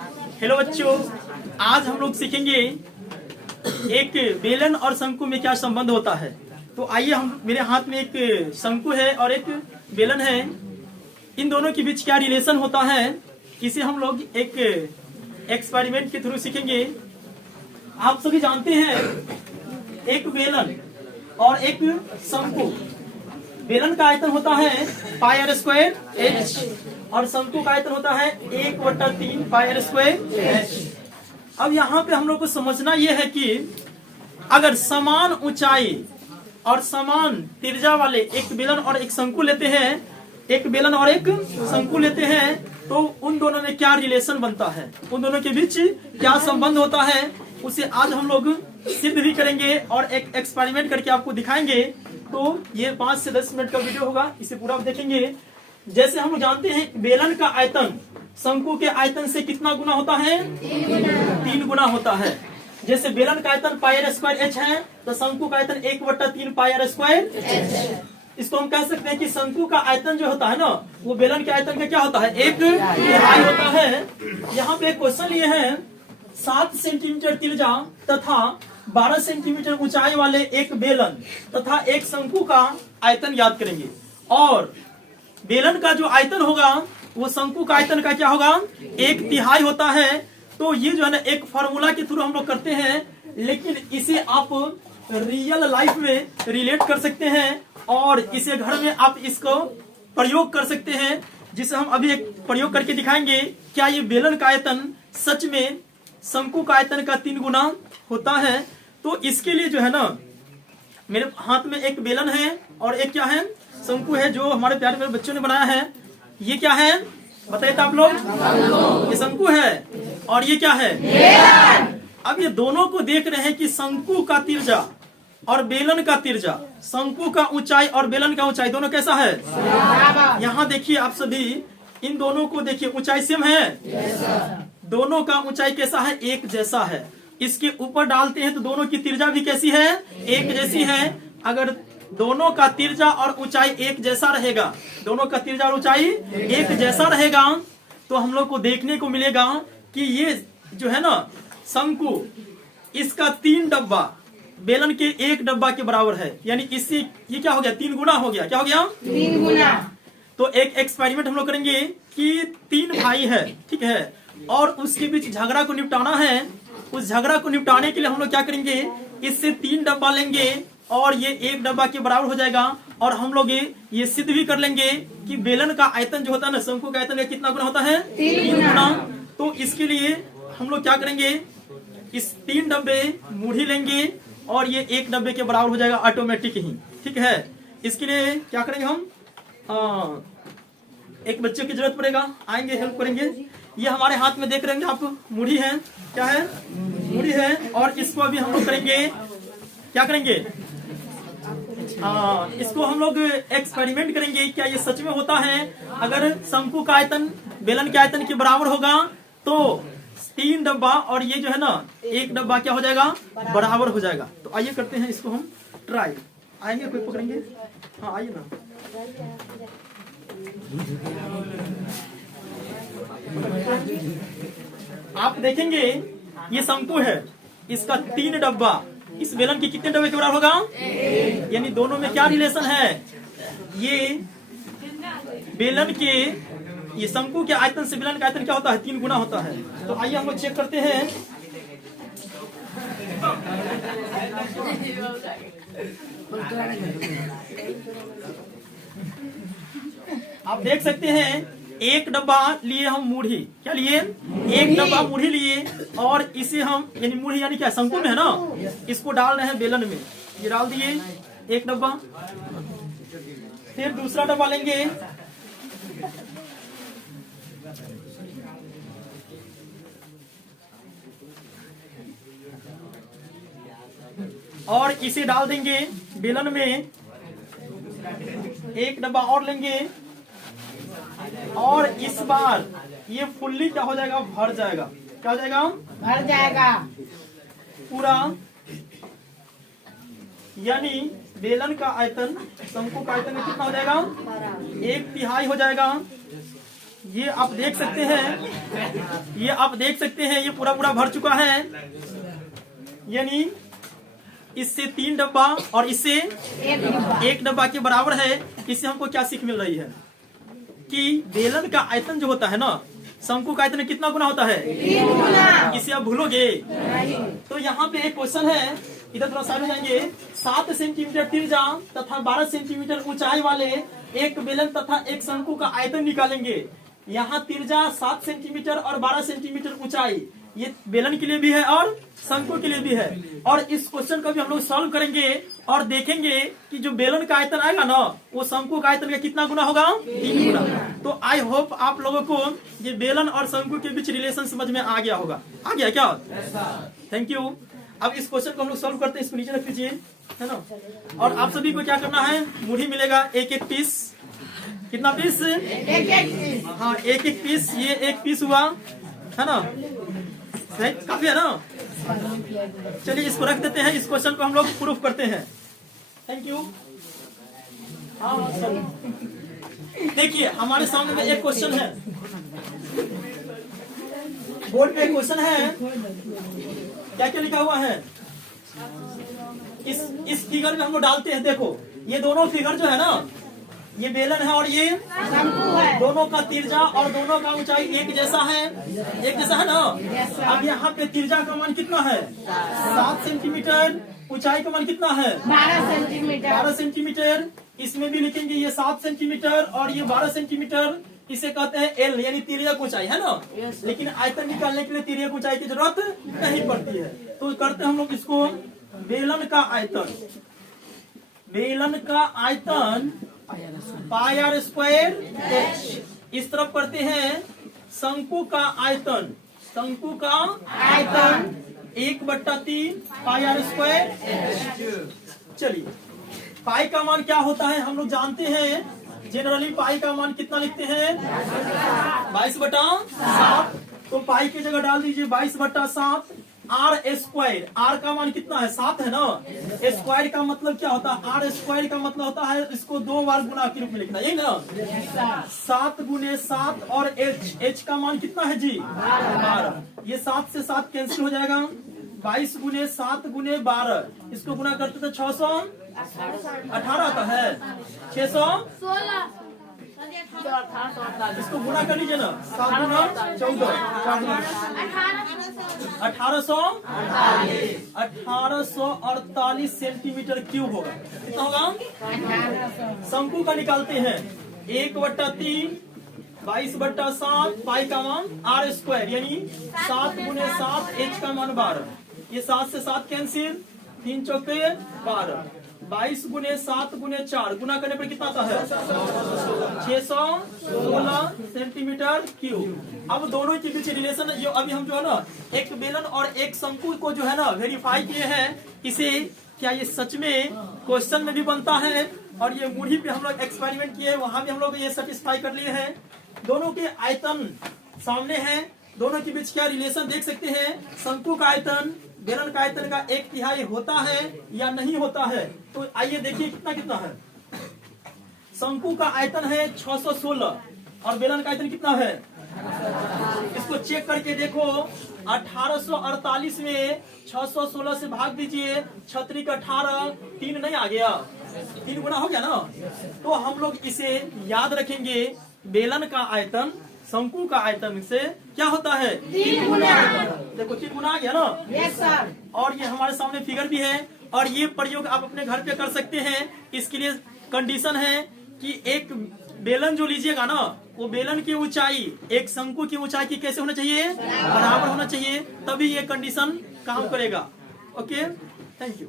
Hello बच्चों, आज हम लोग सीखेंगे एक बेलन और शंकु में क्या संबंध होता है। तो आइए, हम मेरे हाथ में एक शंकु है और एक बेलन है, इन दोनों के बीच क्या रिलेशन होता है इसे हम लोग एक एक्सपेरिमेंट के थ्रू सीखेंगे। आप सभी जानते हैं एक बेलन और एक शंकु, बेलन का आयतन होता है πr² h और शंकु का आयतन होता है 1/3 πr² h। अब यहाँ पे हम लोग को समझना यह है कि अगर समान ऊंचाई और समान त्रिज्या वाले एक बेलन और एक शंकु लेते हैं, एक बेलन और एक शंकु लेते हैं, तो उन दोनों में क्या रिलेशन बनता है, उन दोनों के बीच क्या संबंध होता है, उसे आज हम लोग सिद्ध भी करेंगे और एक एक्सपेरिमेंट करके आपको दिखाएंगे। तो ये 5 से 10 मिनट का वीडियो होगा, इसे पूरा आप देखेंगे। जैसे हम लोग जानते हैं बेलन का आयतन शंकु के आयतन से कितना गुना होता है? 3 गुना होता है। जैसे बेलन का आयतन πr² h है तो शंकु का आयतन 1/3 πr² h। इसको हम कह सकते हैं कि शंकु का आयतन जो होता है ना, वो बेलन के आयतन का क्या होता है? 1/3 होता है। यहाँ पे क्वेश्चन ये है, 7 सेंटीमीटर त्रिज्या तथा 12 सेंटीमीटर ऊंचाई वाले एक बेलन तथा एक शंकु का आयतन याद करेंगे। और बेलन का जो आयतन होगा वो शंकु का आयतन का क्या होगा? 1/3 होता है। तो ये जो है ना एक फॉर्मूला के थ्रू हम लोग करते हैं, लेकिन इसे आप रियल लाइफ में रिलेट कर सकते हैं और इसे घर में आप इसको प्रयोग कर सकते हैं, जिसे हम अभी एक प्रयोग करके दिखाएंगे। क्या ये बेलन का आयतन सच में शंकु का आयतन का 3 गुना होता है? तो इसके लिए जो है ना, मेरे हाथ में एक बेलन है और एक क्या है? शंकु है, जो हमारे प्यारे प्यारे बच्चों ने बनाया है। ये क्या है बताइए तो आप लोग? ये शंकु है और ये क्या है? अब ये दोनों को देख रहे हैं कि शंकु का त्रिज्या और बेलन का त्रिज्या, शंकु का ऊंचाई और बेलन का ऊंचाई दोनों कैसा है? यहाँ देखिए आप सभी, इन दोनों को देखिए, ऊंचाई सेम है, दोनों का ऊंचाई कैसा है? एक जैसा है। इसके ऊपर डालते हैं तो दोनों की त्रिज्या भी कैसी है? एक जैसी है। अगर दोनों का त्रिज्या और ऊंचाई एक जैसा रहेगा, दोनों का त्रिज्या और ऊंचाई एक जैसा रहेगा, तो हम लोग को देखने को मिलेगा कि ये जो है ना शंकु, इसका 3 डब्बा बेलन के 1 डब्बा के बराबर है। यानी इससे ये क्या हो गया? 3 गुना हो गया। क्या हो गया? 3 गुना। तो एक एक्सपेरिमेंट हम लोग करेंगे कि 3 भाई है, ठीक है, और उसके बीच झगड़ा को निपटाना है। उस झगड़ा को निपटाने के लिए हम लोग क्या करेंगे, इससे 3 डब्बा लेंगे और ये 1 डब्बा के बराबर हो जाएगा। और हम लोग ये सिद्ध भी कर लेंगे कि बेलन का आयतन जो होता है ना, शंकु का आयतन का कितना गुना होता है? 3 गुना। तो इसके लिए हम लोग क्या करेंगे, इस 3 डब्बे मूढ़ी लेंगे और ये 1 डब्बे के बराबर हो जाएगा ऑटोमेटिक ही, ठीक है। इसके लिए क्या करेंगे हम, एक बच्चे की जरूरत पड़ेगा, आएंगे, हेल्प करेंगे। ये हमारे हाथ में देख रहे हैं आप, मूढ़ी है, क्या है? मूढ़ी है। और इसको अभी हम लोग करेंगे, क्या करेंगे, इसको हम लोग एक्सपेरिमेंट करेंगे, क्या ये सच में होता है? अगर शंकु का आयतन बेलन के आयतन के बराबर होगा तो 3 डब्बा और ये जो है ना 1 डब्बा क्या हो जाएगा? बराबर हो जाएगा। तो आइए करते हैं इसको हम ट्राई। आएंगे, कोई पकड़ेंगे? हाँ आइए ना। आप देखेंगे ये शंकु है, इसका 3 डब्बा इस बेलन के कितने डब्बे के बराबर होगा? यानी दोनों में क्या रिलेशन है? ये बेलन के, ये शंकु के आयतन से बेलन का आयतन क्या होता है? 3 गुना होता है। तो आइए हम लोग चेक करते हैं। आप देख सकते हैं 1 डब्बा लिए हम मूढ़ी, क्या लिए? 1 डब्बा मूढ़ी लिए और इसे हम, यानी मूढ़ी यानी क्या, शंकु में है ना, इसको डाल रहे हैं बेलन में। ये डाल दिए 1 डब्बा। फिर दूसरा डब्बा लेंगे, और इसे डाल देंगे बेलन में। 1 डब्बा और लेंगे और इस बार ये फुल्ली क्या हो जाएगा? भर जाएगा। क्या हो जाएगा? भर जाएगा पूरा। यानी बेलन का आयतन शंकु का आयतन में कितना हो जाएगा? 1/3 हो जाएगा। ये आप देख सकते हैं, ये आप देख सकते हैं, ये पूरा पूरा भर चुका है। यानी इससे 3 डब्बा और इससे 1 डब्बा के बराबर है। इससे हमको क्या सीख मिल रही है कि बेलन का आयतन जो होता है ना, शंकु का आयतन कितना गुना होता है? 3 गुना। इसे आप भूलोगे? तो यहाँ पे एक क्वेश्चन है, इधर थोड़ा साइड हो जाएंगे। 7 सेंटीमीटर तिरछा तथा 12 सेंटीमीटर ऊंचाई वाले एक बेलन तथा एक शंकु का आयतन निकालेंगे। यहाँ तिरछा 7 सेंटीमीटर और 12 सेंटीमीटर ऊंचाई, ये बेलन के लिए भी है और शंकु के लिए भी है। और इस क्वेश्चन को भी हम लोग सॉल्व करेंगे और देखेंगे कि जो बेलन का आयतन आएगा ना, वो शंकु का आयतन का कितना गुना होगा? 3 गुना। तो आई होप आप लोगों को ये बेलन और शंकु के बीच रिलेशन समझ में आ गया होगा। आ गया क्या? Thank you. अब इस क्वेश्चन को हम लोग सॉल्व करते हैं। इसको नीचे रख दीजिए, है ना। और आप सभी को क्या करना है, मुढ़ी मिलेगा 1-1 पीस। कितना पीस? 1-1 पीस। हाँ, 1-1 पीस। ये 1 पीस हुआ, है ना। काफी है ना। चलिए इसको रख देते हैं। इस क्वेश्चन को हम लोग प्रूफ करते हैं। Thank you. हाँ, देखिए हमारे सामने में एक क्वेश्चन है, बोर्ड पे एक क्वेश्चन है। क्या क्या लिखा हुआ है? इस फिगर में हम लोग डालते हैं। देखो ये दोनों फिगर जो है ना, ये बेलन है और ये शंकु है। दोनों का तिरछा और दोनों का ऊंचाई एक जैसा है, एक जैसा है ना। अब यहाँ पे तिरछा का मान कितना है? 7 सेंटीमीटर। ऊंचाई का मान कितना है? 12 सेंटीमीटर। 12 सेंटीमीटर। इसमें भी लिखेंगे ये 7 सेंटीमीटर और ये 12 सेंटीमीटर। इसे कहते हैं एल, यानी तिर्यक ऊंचाई, है ना। लेकिन आयतन निकालने के लिए तिर्यक ऊंचाई की जरूरत नहीं पड़ती है। तो करते हैं हम लोग इसको, बेलन का आयतन। बेलन का आयतन पाई आर स्क्वायर एच। इस तरफ करते हैं शंकु का आयतन। शंकु का आयतन 1/3 पाई आर स्क्वायर एच। चलिए पाई का मान क्या होता है हम लोग जानते हैं। जनरली पाई का मान कितना लिखते हैं? 22/7। तो पाई की जगह डाल दीजिए 22/7 आर स्क्वायर। आर का मान कितना है? 7 है ना। स्क्वायर का मतलब क्या होता है? आर स्क्वायर का मतलब होता है इसको 2 बार गुना के रूप में लिखना, यही ना। 7 × 7 और एच का मान कितना है जी? 12। ये 7 से 7 कैंसिल हो जाएगा। 22 × 7 × 12, इसको गुना करते थे 618 का है। 616 इसको गुना कर लीजिए ना। 7 × 14 1848 सेंटीमीटर क्यूब होगा। कितना होगा? शंकु का निकालते हैं 1/3 22/7 पाई का मान आर स्क्वायर, यानी 7 × 7 एच का मान 12। ये 7 से 7 कैंसिल, 3 चौके 12। 22 × 7 × 4 गुना करने पर कितना आता है? 616 सेंटीमीटर क्यूब। अब दोनों के बीच रिलेशन जो अभी हम जो है ना, एक बेलन और एक शंकु को जो है ना वेरीफाई किए हैं। इसे क्या ये सच में क्वेश्चन में भी बनता है, और ये मुढ़ी पे हम लोग एक्सपेरिमेंट किए, वहां भी हम लोग ये सेटिस्फाई कर लिए हैं। दोनों के आयतन सामने हैं, दोनों के बीच क्या रिलेशन देख सकते हैं। शंकु का आयतन बेलन का आयतन का 1/3 होता है या नहीं होता है। तो आइए देखिए कितना कितना है। शंकु का आयतन है 616 और बेलन का आयतन कितना है? इसको चेक करके देखो। 1848 में 616 से भाग दीजिए, 6 का 18, 3 नहीं आ गया? 3 गुना हो गया ना। तो हम लोग इसे याद रखेंगे, बेलन का आयतन शंकु का आयतन से क्या होता है? 3 गुना। देखो 3 गुना आ गया ना। Yes sir. और ये हमारे सामने फिगर भी है, और ये प्रयोग आप अपने घर पे कर सकते हैं। इसके लिए कंडीशन है कि एक बेलन जो लीजिएगा ना, वो बेलन की ऊंचाई एक शंकु की ऊंचाई की कैसे होना चाहिए? बराबर होना चाहिए, तभी ये कंडीशन काम करेगा। Okay, thank you.